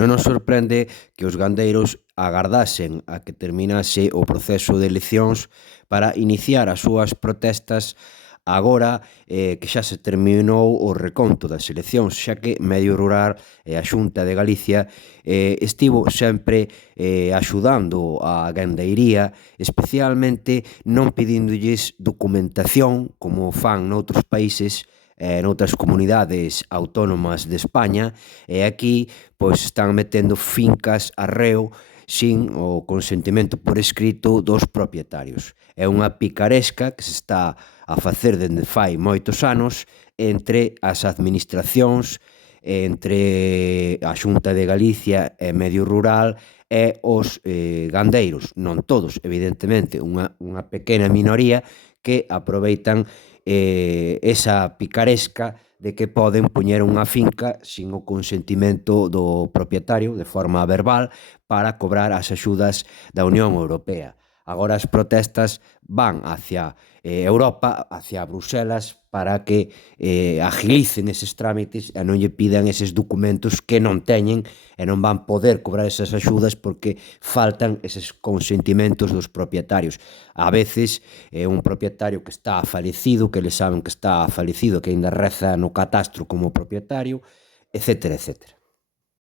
Non nos sorprende que os gandeiros agardasen a que terminase o proceso de eleccións para iniciar as súas protestas agora que xa se terminou o reconto das eleccións, xa que Medio Rural e a Xunta de Galicia estivo sempre axudando a gandeiría, especialmente non pedíndolles documentación como fan noutros países noutras comunidades autónomas de España, e aquí pois están metendo fincas arreo sin o consentimento por escrito dos propietarios. É unha picaresca que se está a facer dende fai moitos anos entre as administracións, entre a Xunta de Galicia e Medio Rural e os gandeiros, non todos, evidentemente, unha pequena minoría que aproveitan esa picaresca de que poden poñer unha finca sin o consentimento do propietario de forma verbal para cobrar as axudas da Unión Europea. Agora as protestas van hacia Europa, hacia Bruselas, para que agilicen eses trámites e non lle pidan eses documentos que non teñen e non van poder cobrar esas axudas porque faltan eses consentimentos dos propietarios. A veces un propietario que está falecido, que eles saben que está falecido, que aínda reza no catastro como propietario, etcétera, etcétera.